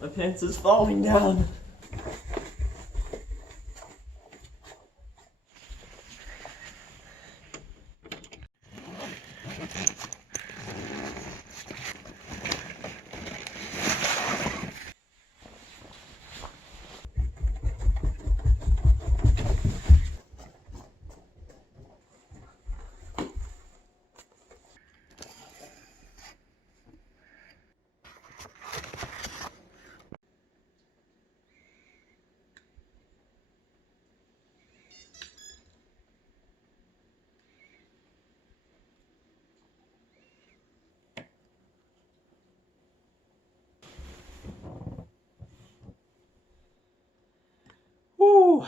My pants is falling down. Woo!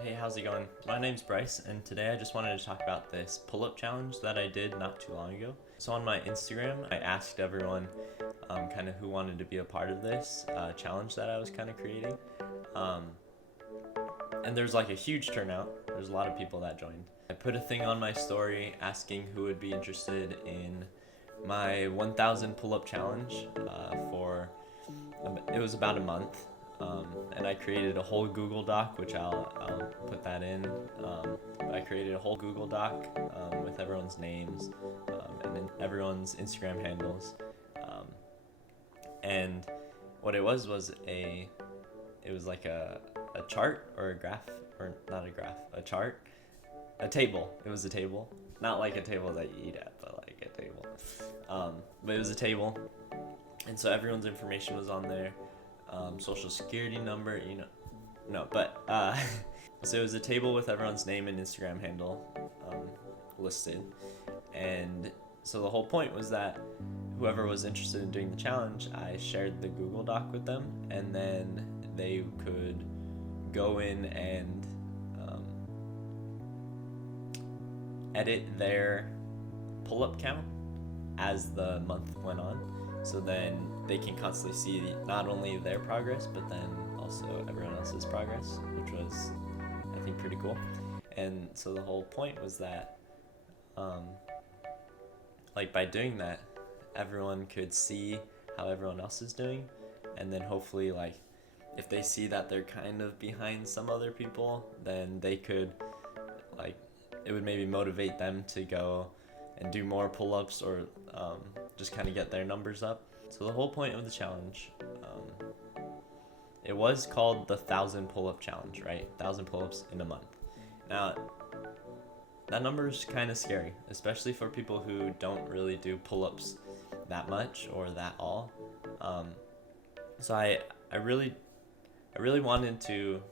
Hey, how's it going? My name's Bryce, and today I just wanted to talk about this pull-up challenge that I did not too long ago. So on my Instagram, I asked everyone kind of who wanted to be a part of this challenge that I was kind of creating. And there's like a huge turnout. There's a lot of people that joined. I put a thing on my story asking who would be interested in my 1,000 pull-up challenge it was about a month. And I created a whole Google Doc, which I'll put that in. I created a whole Google Doc with everyone's names and then everyone's Instagram handles. And what it was like a chart or a graph, or not a graph, a chart, a table. It was a table, not like a table that you eat at, but like a table. But it was a table, and so everyone's information was on there. Social security number, so it was a table with everyone's name and Instagram handle listed, and so the whole point was that whoever was interested in doing the challenge, I shared the Google Doc with them, and then they could go in and edit their pull-up count as the month went on. So then they can constantly see not only their progress, but then also everyone else's progress, which was, I think, pretty cool. And so the whole point was that, by doing that, everyone could see how everyone else is doing, and then hopefully, if they see that they're kind of behind some other people, then they could, it would maybe motivate them to go and do more pull-ups, or just kind of get their numbers up. So the whole point of the challenge, it was called the 1,000 pull-up challenge, right? 1,000 pull-ups in a month. Now, that number is kind of scary, especially for people who don't really do pull-ups that much or that all. So I really wanted to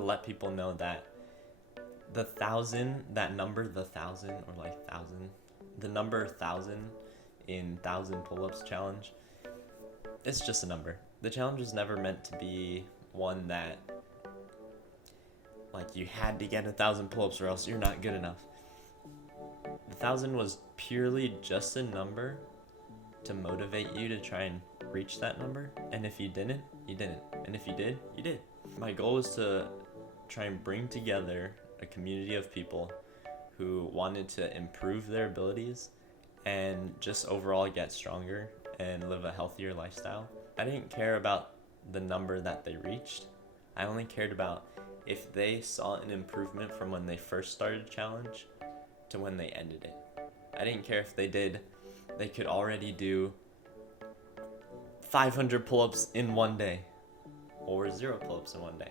let people know that the 1,000, that number, the 1,000, or like 1,000, the number 1,000 in 1,000 pull-ups challenge, it's just a number. The challenge was never meant to be one that you had to get 1,000 pull-ups or else you're not good enough. The 1,000 was purely just a number to motivate you to try and reach that number, and if you didn't, you didn't, and if you did, you did. My goal was to try and bring together a community of people who wanted to improve their abilities and just overall get stronger and live a healthier lifestyle. I didn't care about the number that they reached. I only cared about if they saw an improvement from when they first started the challenge to when they ended it. I didn't care if they could already do 500 pull-ups in one day or 0 pull-ups in one day.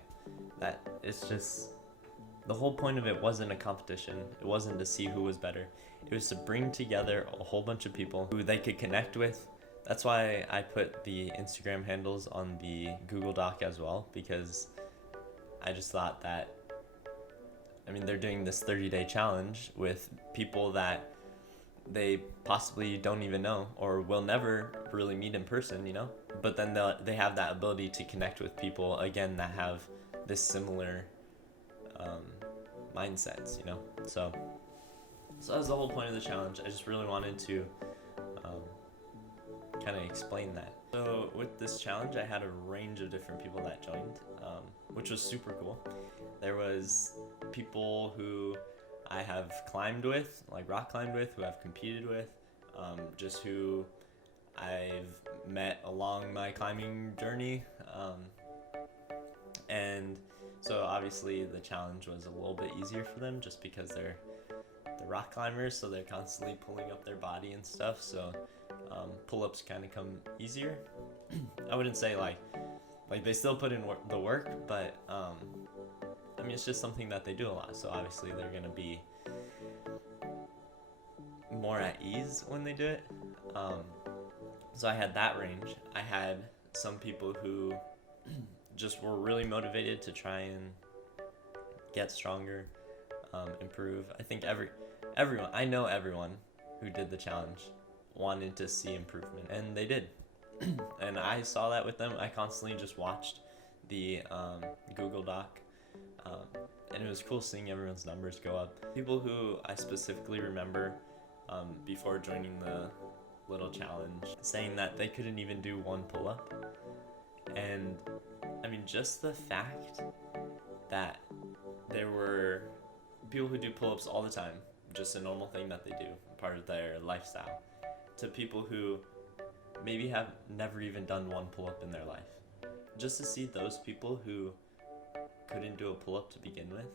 That it's just, the whole point of it wasn't a competition. It wasn't to see who was better. It was to bring together a whole bunch of people who they could connect with. That's why I put the Instagram handles on the Google Doc as well, because I just thought that, they're doing this 30-day challenge with people that they possibly don't even know or will never really meet in person, but then they have that ability to connect with people, again, that have this similar mindsets, so that was the whole point of the challenge. I just really wanted to kind of explain that. So with this challenge, I had a range of different people that joined, which was super cool. There was people who I have climbed with, like rock climbed with, who I've competed with, just who I've met along my climbing journey. And so obviously the challenge was a little bit easier for them just because they're rock climbers, so they're constantly pulling up their body and stuff. So pull-ups kind of come easier. I wouldn't say like they still put in the work, but I mean, it's just something that they do a lot. So obviously they're gonna be more at ease when they do it. So I had that range. I had some people who just were really motivated to try and get stronger, improve. I think everyone who did the challenge wanted to see improvement, and they did. And I saw that with them. I constantly just watched the Google Doc, and it was cool seeing everyone's numbers go up. People who I specifically remember before joining the little challenge saying that they couldn't even do one pull-up. And I mean, just the fact that there were people who do pull-ups all the time, just a normal thing that they do, part of their lifestyle, to people who maybe have never even done one pull-up in their life. Just to see those people who couldn't do a pull-up to begin with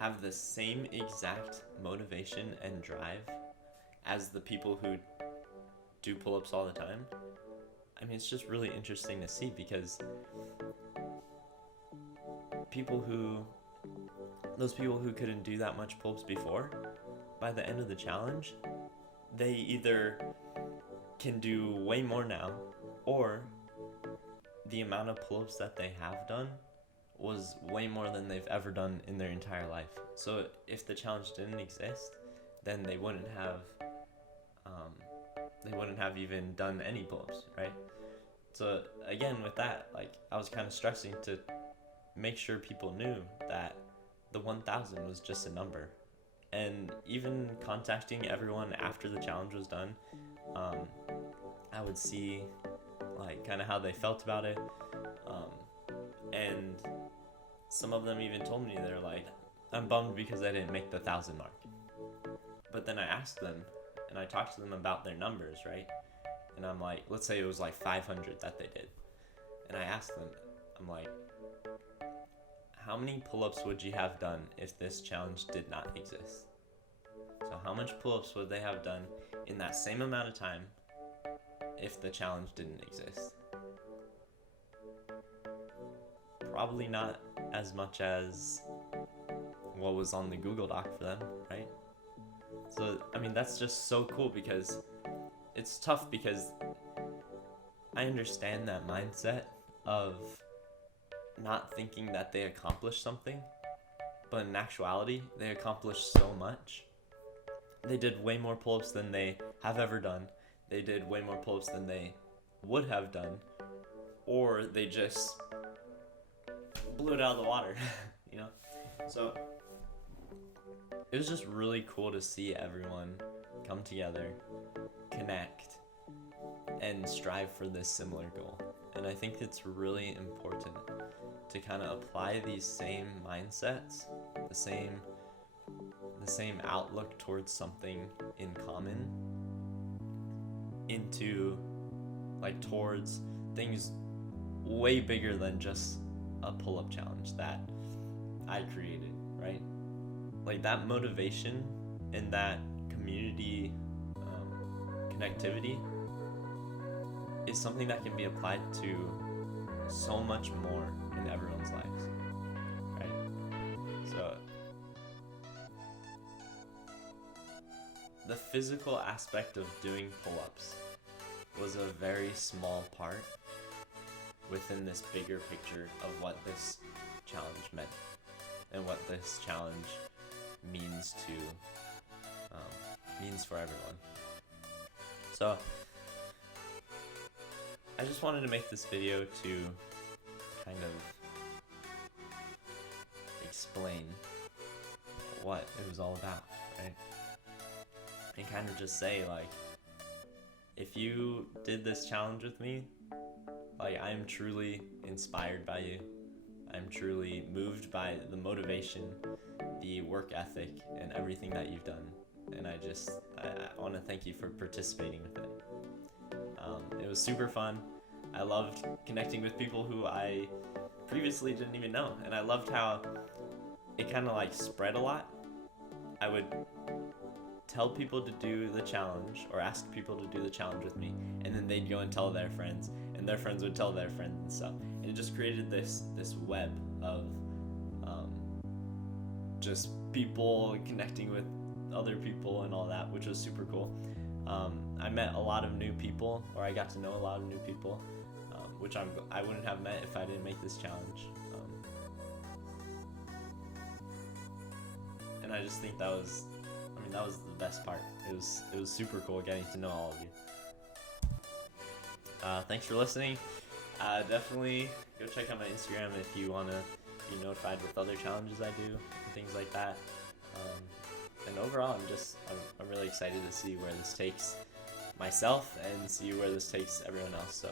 have the same exact motivation and drive as the people who do pull-ups all the time. I mean, it's just really interesting to see, because those people who couldn't do that much pull-ups before, by the end of the challenge, they either can do way more now, or the amount of pull-ups that they have done was way more than they've ever done in their entire life. So if the challenge didn't exist, then they wouldn't have even done any pull-ups, right? So again, with that, I was kind of stressing to make sure people knew that the 1,000 was just a number. And even contacting everyone after the challenge was done, I would see kind of how they felt about it, and some of them even told me, they're like, I'm bummed because I didn't make the 1,000 mark. But then I asked them, and I talked to them about their numbers, right? And I'm like, let's say it was 500 that they did, and I asked them, I'm like, how many pull-ups would you have done if this challenge did not exist? So how much pull-ups would they have done in that same amount of time if the challenge didn't exist? Probably not as much as what was on the Google Doc for them, right? So, I mean, that's just so cool, because it's tough, because I understand that mindset of not thinking that they accomplished something, but in actuality, they accomplished so much. They did way more pull-ups than they have ever done. They did way more pull-ups than they would have done, or they just blew it out of the water, you know? So it was just really cool to see everyone come together, connect, and strive for this similar goal. And I think it's really important to kind of apply these same mindsets, the same outlook towards something in common, into towards things way bigger than just a pull-up challenge that I created, right? That motivation and that community connectivity is something that can be applied to so much more in everyone's lives, right? So the physical aspect of doing pull-ups was a very small part within this bigger picture of what this challenge meant and what this challenge means for everyone. So I just wanted to make this video to kind of explain what it was all about, right? And kind of just say, if you did this challenge with me, I am truly inspired by you. I'm truly moved by the motivation, the work ethic, and everything that you've done. And I want to thank you for participating with it. It was super fun. I loved connecting with people who I previously didn't even know, and I loved how it kind of like spread a lot. I would tell people to do the challenge or ask people to do the challenge with me, and then they'd go and tell their friends, and their friends would tell their friends and stuff, and it just created this web of just people connecting with other people and all that, which was super cool. I met a lot of new people, or I got to know a lot of new people, which I wouldn't have met if I didn't make this challenge. And I just think that was the best part. It was super cool getting to know all of you. Thanks for listening. Definitely go check out my Instagram if you want to be notified with other challenges I do and things like that. And overall, I'm really excited to see where this takes myself and see where this takes everyone else. So